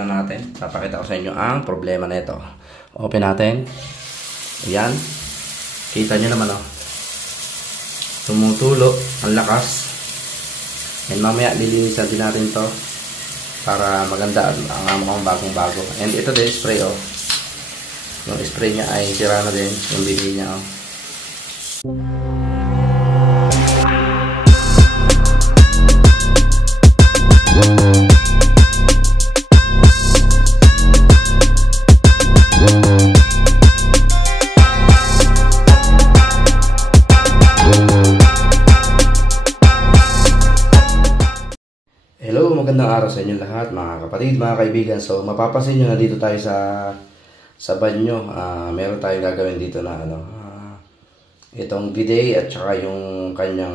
muna natin. Papakita ko sa inyo ang problema nito. Open natin. Ayan. Kita nyo naman oh. Tumutulo. Ang lakas. And mamaya lilinisan din natin to para maganda ang mukhang bagong-bago. And ito din spray oh. Yung spray niya ay sira na din. Yung bili niya oh. Hello, magandang araw sa inyo lahat mga kapatid, mga kaibigan. So mapapansin nyo na dito tayo sa banyo. Meron tayong gagawin dito na itong bidet at saka yung kanyang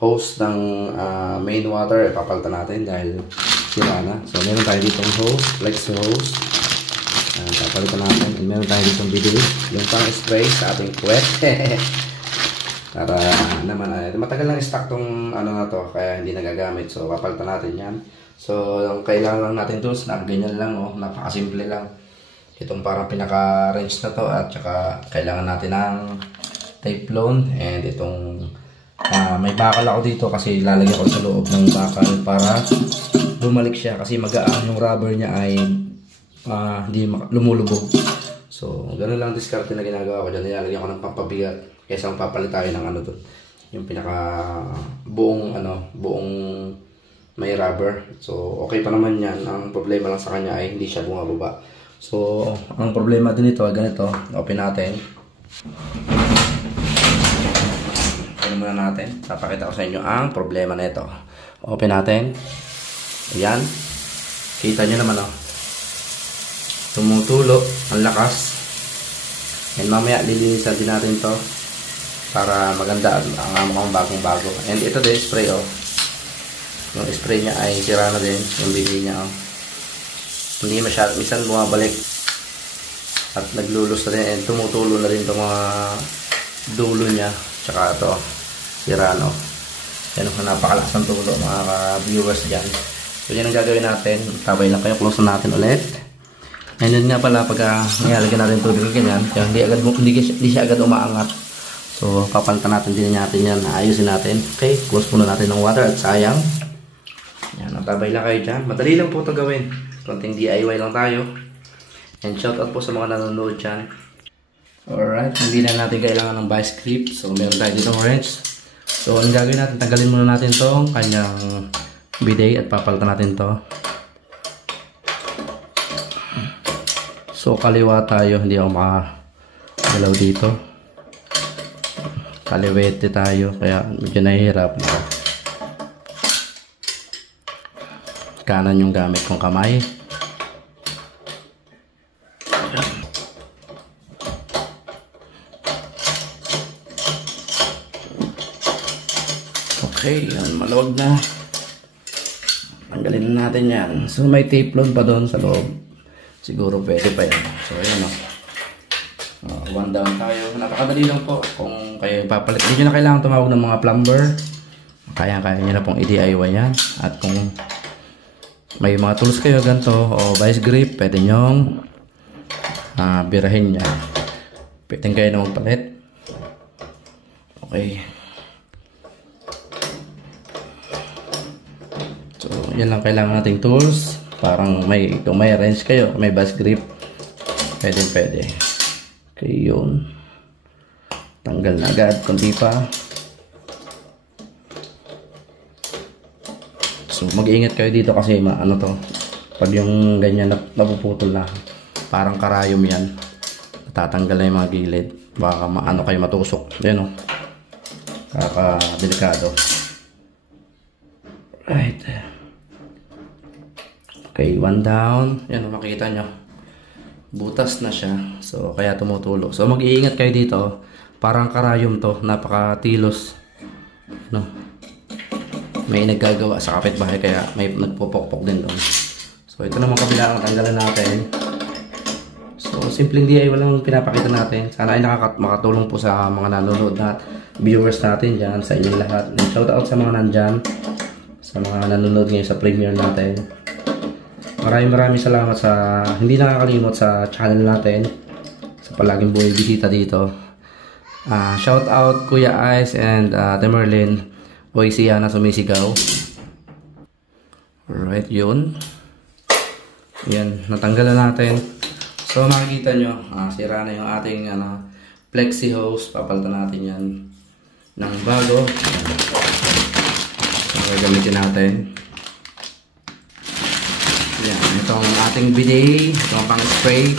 hose ng main water papalitan natin dahil sira na. So meron tayo ditong hose, flex hose. Papalitan natin. And meron tayo ditong bidet, yung pang spray sa ating puwet. Para naman matagal lang stock tong na to kaya hindi nagagamit. So papalitan natin yan. So ang kailangan lang natin tools na ganyan lang oh, napakasimple lang. Itong parang pinaka wrench na to at saka kailangan natin ng teflon and itong may bakal ako dito kasi lalagyan ko sa loob ng bakal para bumalik siya kasi magaan yung rubber niya ay hindi lumulubog. So ganun lang diskarte na ginagawa ko dyan. Nilalagyan ko ng pampabigat kaysa papalit tayo ng doon. Yung pinaka buong may rubber. So okay pa naman yan. Ang problema lang sa kanya ay hindi siya bumababa. So ang problema din ito ay ganito. Open natin. Open muna natin. Papakita ko sa inyo ang problema nito. Open natin. Ayan. Kita nyo naman oh. Tumutulo. Ang lakas. And mamaya lilinisan din natin to para maganda ang mukhang bagong-bago. And ito din spray oh. Yung spray niya ay sira na din. Yung bili niya oh. Hindi masyadong minsan bumabalik. At naglulus na rin. And tumutulo na rin itong mga dulo niya. Tsaka ito. Sira no. Yan ang napakalakas ng tulo mga viewers dyan. So yan ang gagawin natin. Tabay lang kayo. Close na natin ulit. And yun nga pala pag nilagyan natin tubig ganyan. Kaya hindi siya agad umaangat. So, papalitan natin din natin yan. Ayusin natin. Okay, close muna natin ng water at sayang. Yan, natabay lang kayo dyan. Madali lang po ito gawin. Konting DIY lang tayo. And shout out po sa mga nanonood dyan. Alright, hindi na natin kailangan ng vice grip. So, meron tayo dito wrench. So, ang gagawin natin, tanggalin muna natin itong kanyang bidet at papalitan natin to. So, kaliwa tayo. Hindi ako makagalaw dito. Kaliwete tayo kaya medyo nahihirap na. Kanan yung gamit kong kamay. Okay, yan, maluwag na. Tanggalin na natin yan. So may teflon pa doon sa loob. Siguro pwede pa yan. So ayan o. One down tayo. Napakadali lang po kung kayo papalit. Hindi nyo na kailangan tumawag ng mga plumber. Kaya nyo na pong i-DIY yan. At kung may mga tools kayo ganito o vice grip, pwede nyong birahin yan. Pwede kayo na magpalit. Okay. So yan lang kailangan nating tools. Parang kung may wrench kayo, may vice grip, pwede. Okay, yun. Tanggal na agad, kunti pa. So, mag-iingat kayo dito kasi pag yung ganyan napuputol na, parang karayom yan. Tatanggal na yung mga gilid. Baka kayo matusok. Yan o. Kaka-delikado. Right. Okay, one down. Yan, makikita nyo. Butas na siya. So, kaya tumutulo. So, mag-iingat kayo dito. Parang karayom to. Napakatilos. No? May naggagawa sa kapitbahay kaya may nagpupokpok din doon. So, ito naman kabila ang tanggalan natin. So, simpleng DIY lang pinapakita natin. Sana ay makatulong po sa mga nanonood na viewers natin dyan. Sa inyong lahat. And shout out sa mga nandyan. Sa mga nanonood ngayon sa premiere natin. Maraming salamat sa hindi nakakalimot sa channel natin, sa palaging bumibisita dito. Shout out Kuya Ice and Temerlin, Boy Siya na sumisigaw. Alright, yun. Yan, natanggal na natin. So makikita nyo, sira na yung ating flexi hose. Papalitan natin yan ng bago. So gamitin natin. Yan, itong ating bidet, itong pang spray,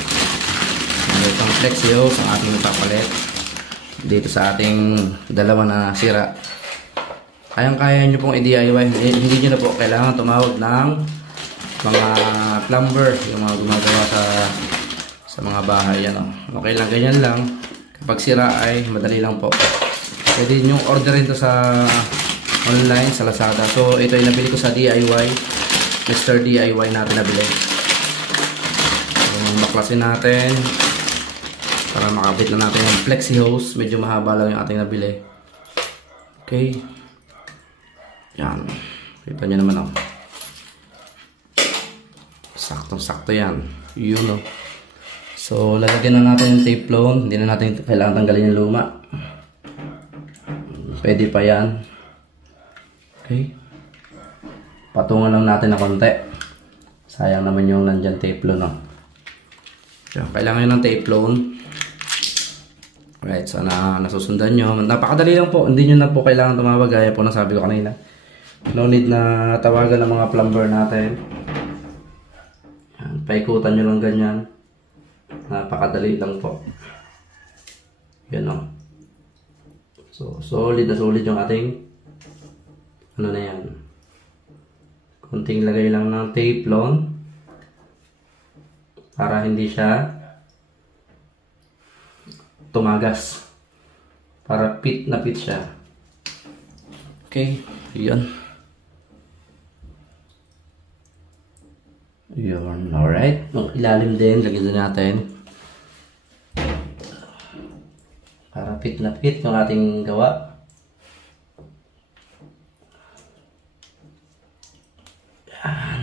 itong flexi hose ang ating ipapalit dito sa ating dalawa na sira. Kayang-kaya nyo pong i-DIY, hindi nyo na po kailangan tumawag ng mga plumber, yung mga gumagawa sa mga bahay. Okay lang, ganyan lang. Kapag sira ay madali lang po. Pwede nyo orderin to sa online, sa Lazada. So ito ay nabili ko sa DIY, Mr. DIY natin nabili. So baklasin natin para makabit na natin yung flexi hose. Medyo mahaba lang yung ating nabili. Okay, yan, kita nyo naman ako. Sakto-sakto yan. Yun, So lalagyan na natin yung tape loan. Hindi na natin kailangan tanggalin yung luma. Pwede pa yan. Okay, patungan lang natin na konti. Sayang naman yung nandyan tape loan, Kailangan nyo ng tape loan. Right, sana nasusundan nyo. Napakadali lang po. Hindi nyo na po kailangan tumawag. Gaya po na sabi ko kanina. No need na tawagan ng mga plumber natin. Paikutan nyo lang ganyan. Napakadali lang po. Yan, So solid na solid yung ating na yan. Kunting lagay lang ng tape loan para hindi siya tumagas, para fit na fit siya. Okay, yun. Yun, alright. Ilalim din, lagyan din natin para fit na fit yung ating gawa. Yan.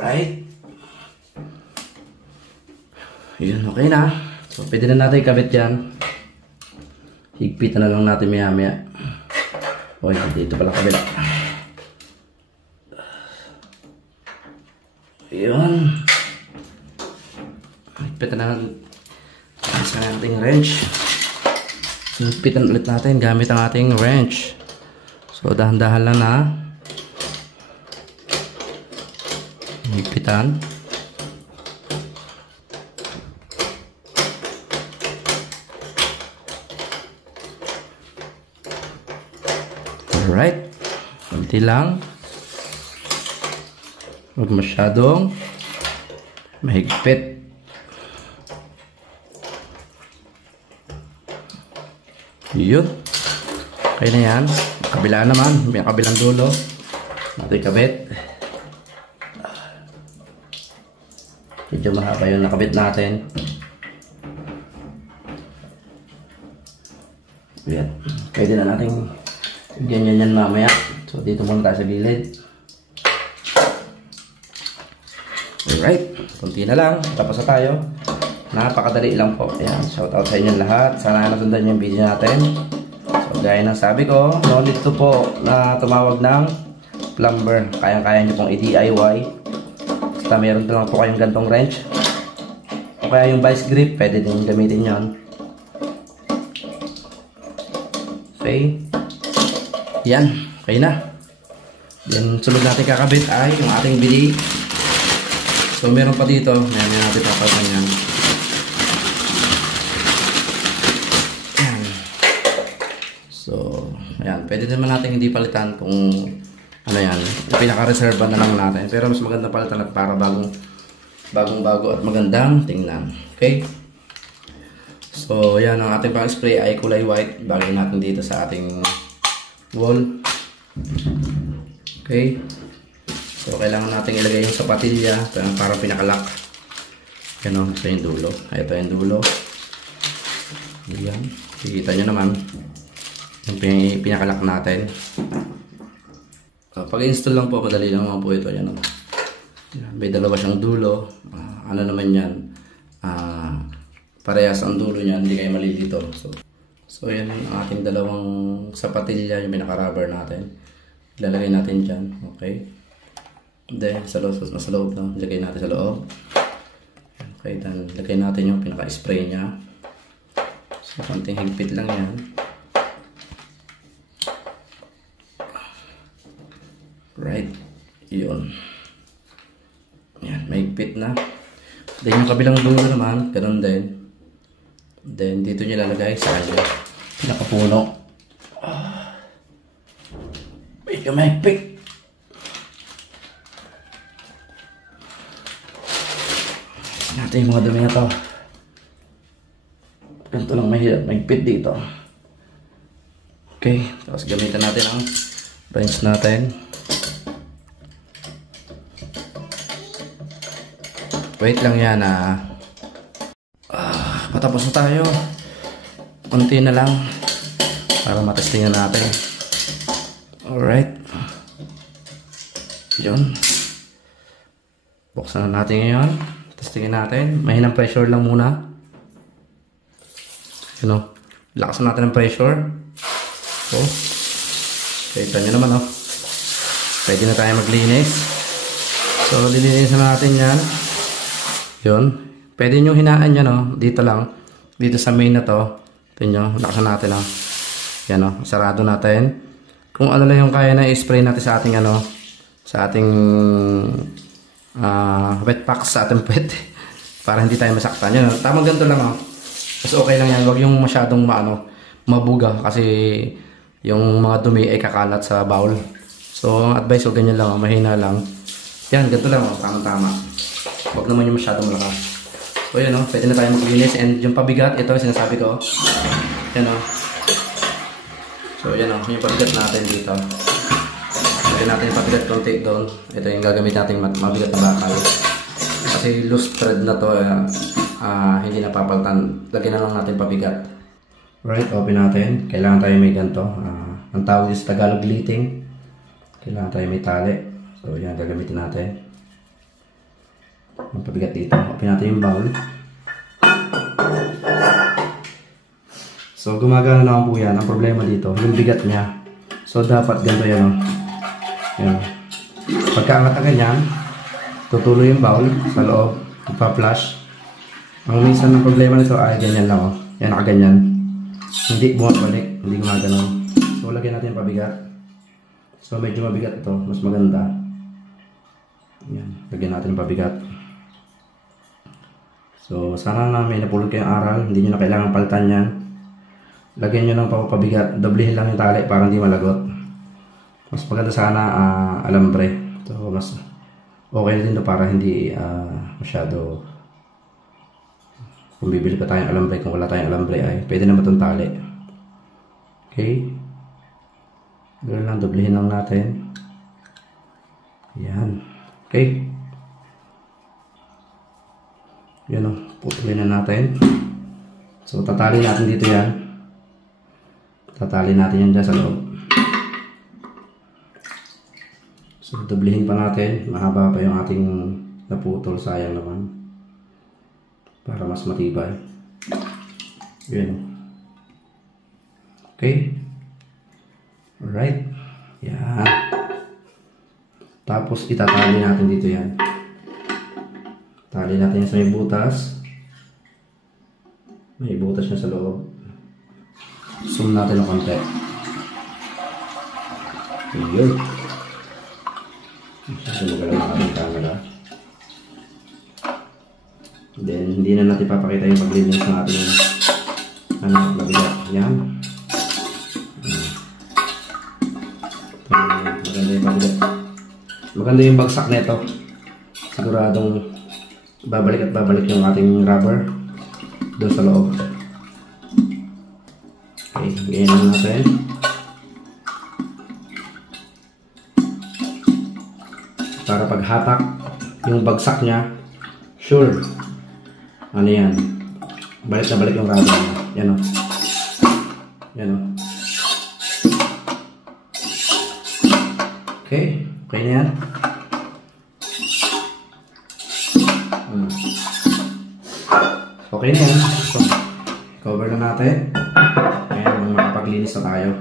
Right. Yun, okay na. So, pwede na natin ikabit yan. Higpitan na lang natin maya-maya. Uy, dito pala kabila. Yun. Higpitan na natin sa ating wrench. Higpitan ulit natin gamit ang ating wrench. So, dahan-dahan lang na. Higpitan. Alright, konti lang. Huwag masyadong mahigpit. Yun. Okay na yan. Kabila naman, may kabilang dulo. Natin kabit. Medyo mahaba yung nakabit natin. Yan. Pwede na natin ganyan mamaya. So dito muna tayo sa gilid. Alright, kunti na lang, tapos na tayo. Napakadali lang po. Ayan, shout out sa inyo lahat. Sana nasundan yung video natin. So gaya ng sabi ko, no need to po na tumawag ng plumber. Kayang-kaya nyo pong i-DIY. Basta meron lang po kayong gantong wrench o kaya yung vice grip, pwede din gamitin yon. Okay, yan, okay na. Then sunod natin kakabit ay yung ating bidet. So meron pa dito, ngayon natin papalitan yan. Yan. So ayan, pwede naman natin hindi palitan kung ano yan, pinaka-reserva na lang natin. Pero mas maganda palitan at para bagong-bago at magandang tingnan. Okay, so yan, ang ating pang-spray ay kulay white. Bagay natin dito sa ating wall. Okay, so kailangan natin ilagay yung sapatilya para pinakalock. Yan o, ito yung dulo. Ito yung dulo. Yan, kikita nyo naman yung pinakalock natin. Pag-install lang po, madali lang naman po ito. Yan, yan, may dalawa siyang dulo. Ano naman yan? Parehas ang dulo niya, hindi kayo malilito. So yan ang ating dalawang sapatilya, yung pinaka-rubber natin. Ilalagay natin dyan. Okay. Then, sa loob na. Lagay natin sa loob. Okay, then lagay natin yung pinaka-spray niya. So, konting higpit lang yan. Right. Yun. Yan, may higpit na. Then, yung kabilang dulo naman, ganun din. Then, dito nyo lalagay sa kanya. Pinakapuno. Medyo mahigpit. Natin yung mga dumi na to. Ganito lang mahirap, mahigpit dito. Okay, tapos gamitan natin ang wrench natin. Wait lang yan patapos na tayo. Konti na lang para matestingan natin. Alright. Yun. Buksan na natin ngayon. Testingin natin. Mahinang pressure lang muna. You know, lakasan natin ang pressure. So, kita nyo naman, pwede na tayo maglinis. So, lilinisan natin yan. Yun. Pwede nyo hinaan yan, dito lang. Dito sa main na to. Ito nyo, lakasan natin, Yan, sarado natin. Kung ano lang yung kaya na i-spray natin sa ating, sa ating wet packs sa ating pwede. Para hindi tayo masaktan. Yan, tamang ganito lang, Mas okay lang yan. Huwag yung masyadong mabuga kasi yung mga dumi ay kakalat sa bowl. So, ang advice ko ganyan lang, mahina lang. Yan, ganito lang, tama-tama. Huwag naman yung masyadong malakas. So, yan, pwede na tayo maglinis. And yung pabigat, ito sinasabi ko. Yan, So, yan, yung pabigat natin dito. Lagyan natin yung pabigat konti doon. Ito yung gagamit natin mabigat na bakal. Kasi loose thread na to, hindi napapalitan. Lagyan na lang natin pabigat. Right, open natin. Kailangan tayo may ganito. Ang tawag is Tagalog lighting. Kailangan tayo may tali. So, yan, gagamitin natin. Ang pabigat dito. Open natin yung bowl. So, gumagana naman po yan. Ang problema dito, yung bigat niya. So, dapat ganito yan, Yan. Pagkaangat na ganyan, tutuloy yung bowl sa loob. Ipa-flush. Ang minsan ng problema nito ay ganyan lang, Yan, nakaganyan. Hindi bumabalik, hindi gumagano. So, lagyan natin yung pabigat. So, medyo mabigat ito. Mas maganda. Yan, lagyan natin yung pabigat. So, sana na may napulot kayong aral. Hindi nyo na kailangan palitan yan. Lagyan nyo ng pabigat. Doblihin lang yung tali para hindi malagot. Mas maganda sana alambre. So, mas okay na din ito para hindi masyado. Kung bibili pa tayong alambre, kung wala tayong alambre ay pwede naman itong tali. Okay. Ganoon lang, doblihin lang natin. Yan. Okay. Yan, putulin na natin. So, tatali natin dito yan. Tatali natin yan dyan sa loob. So, doblihin pa natin. Mahaba pa yung ating naputol. Sayang naman. Para mas matibay. Yan. Okay. Alright. Yan. Tapos, itatali natin dito yan. Tali natin yan sa may butas. May butas niya sa loob. Zoom natin ng konti. Yun. Masyado magalaw na ating camera. Then, hindi na natin papakita yung paglinis ng ating mabigat. Yan. Maganda yung pabigat. Maganda yung bagsak nito. Siguradong babalik at babalik yung ating rubber doon sa loob. Okay, ganyan natin. Para paghatak yung bagsak niya, sure, ano yan, balik na balik yung rubber niya. Yan, Yan, Okay, okay na yan. Okay na yan. So, cover na natin. Ayan, makapaglinis na tayo.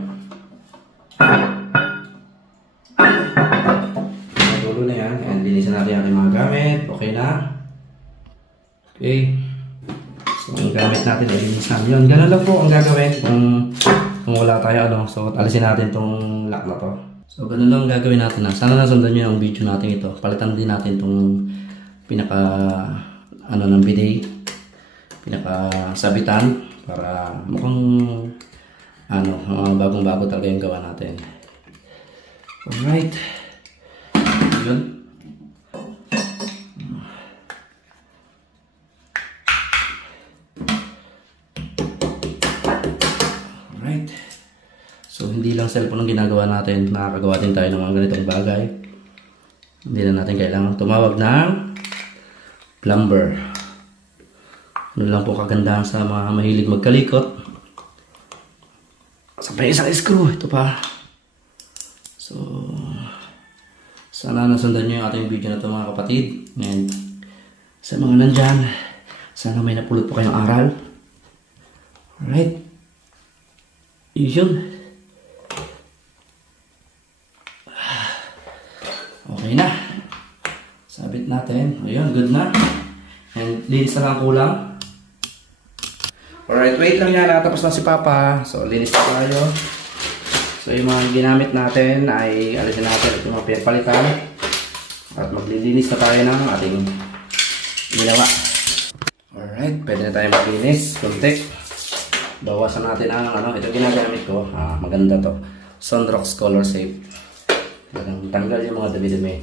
Dulo na yan. And linisan natin ang mga gamit. Okay na. Okay. So, ang gamit natin ay linisan yun. Ganun lang po ang gagawin kung wala tayo. So, alisin natin itong lock na to. So, ganun lang ang gagawin natin. Sana nasundan nyo ang video natin ito. Palitan din natin itong pinaka ng bidet. Pinaka sabitan. Para mukhang bagong-bago talaga yung gawa natin. Alright. Yun. Alright. So, hindi lang cellphone ang ginagawa natin. Nakakagawa din tayo ng mga ganitong bagay. Hindi na natin kailangan tumawag ng plumber. Ano lang po kagandahan sa mga mahilig magkalikot. Sabay isang screw. Ito pa. So, sana nasundan nyo yung ating video na ito mga kapatid. And sa mga nandyan, sana may napulot po kayong aral. Alright. Yun. Okay na. Sabit natin. Ayun, good na. And linis na lang kulang. Alright, wait lang yan. Natapos na si Papa. So, linis na tayo. So, yung mga ginamit natin ay alisin natin at yung mga pinagpalitan. At maglilinis na tayo ng ating ginawa. Alright, pwede na tayo maglinis. Kunti. Bawasan natin ang ito ginagamit ko. Maganda to. Sunrox Color Safe. Tanggal yung mga dumi-dumi.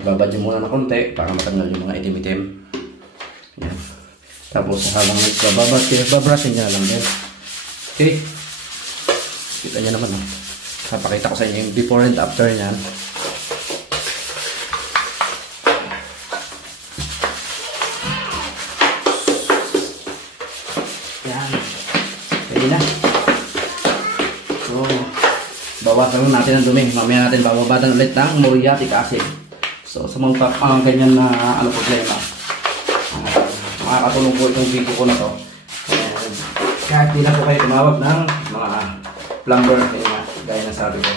Babadyo muna ng konti para matanggal yung mga itim-itim. Yan. Tapos habang babrushin nyo na lang din. Okay. Kita nyo naman. Papakita ko sa inyo yung before and after nyan. Yan. Pwede na. So, bawasan lang natin ang dumi. Mamaya natin bababatan ulit ng muriatic acid. So, sa mga ganyan na problema. Makakatulong po itong video ko na to. And kahit di na po kayo tumawag ng mga plumber, gaya na sabi ko.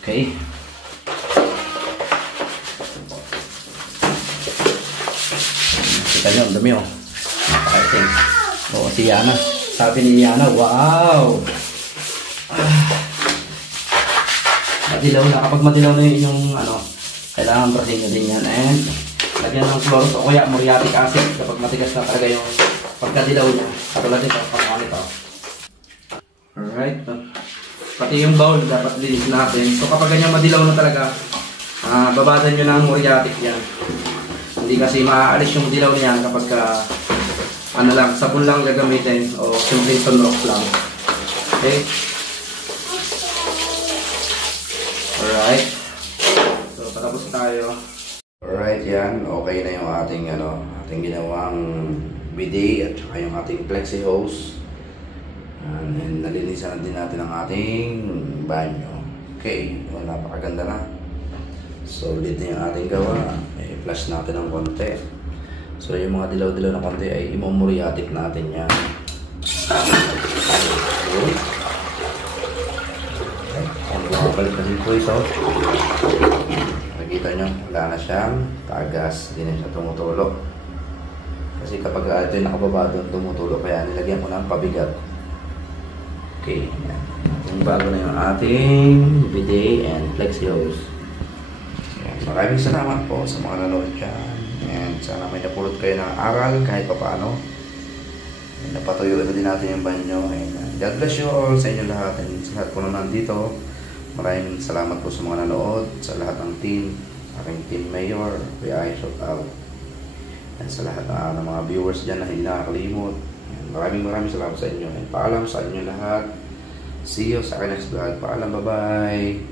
Okay. Kita nyo, ang dumi oh. Napakaitin. Oo, si Yana. Sabi ni Yana, wow! Madilaw na. Kapag madilaw na yung kailangan brasin nyo din yan. And lagyan ng chloros o kaya muriatic acid kapag matigas na talaga yung pagkadilaw niya. Katulad nito, pagkakan ito. Alright. Pati yung bowl dapat linis natin. So kapag ganyan madilaw na talaga, babadan nyo ng muriatic yan. Hindi kasi maaalis yung dilaw niyan kapag sabon lang gagamitin o simple sunrox lang. Okay. Alright. So patapos tayo. Alright, yan. Okay na yung ating ginawang bidet at saka yung ating flexi hose. And nalinisan din natin ang ating banyo. Okay, napakaganda na. Solid na yung ating gawa. I-flush natin ng konti. So yung mga dilaw-dilaw na konti ay imomuriatic natin yan. Okay. And bumabalik na din po ito. Nakikita nyo, wala na siyang tagas, hindi na siya tumutulo. Kasi kapag ito yung nakababa doon, tumutulo, kaya nilagyan ko ng pabigat. Okay, yan. Yung bago na yung ating bidet and flexi hose. Maraming salamat po sa mga nanood dyan. And sana may napulot kayo ng aral kahit pa paano. Napatuyo na din natin yung banyo. And God bless you all sa inyo lahat. And sa lahat po na nandito, maraming salamat po sa mga nanood, sa lahat ng team, aking team mayor, kaya I shout out. And sa lahat ng mga viewers dyan na hindi nakakalimot. Maraming salamat sa inyo. And paalam sa inyo lahat. See you sa aking next vlog. Paalam, bye-bye.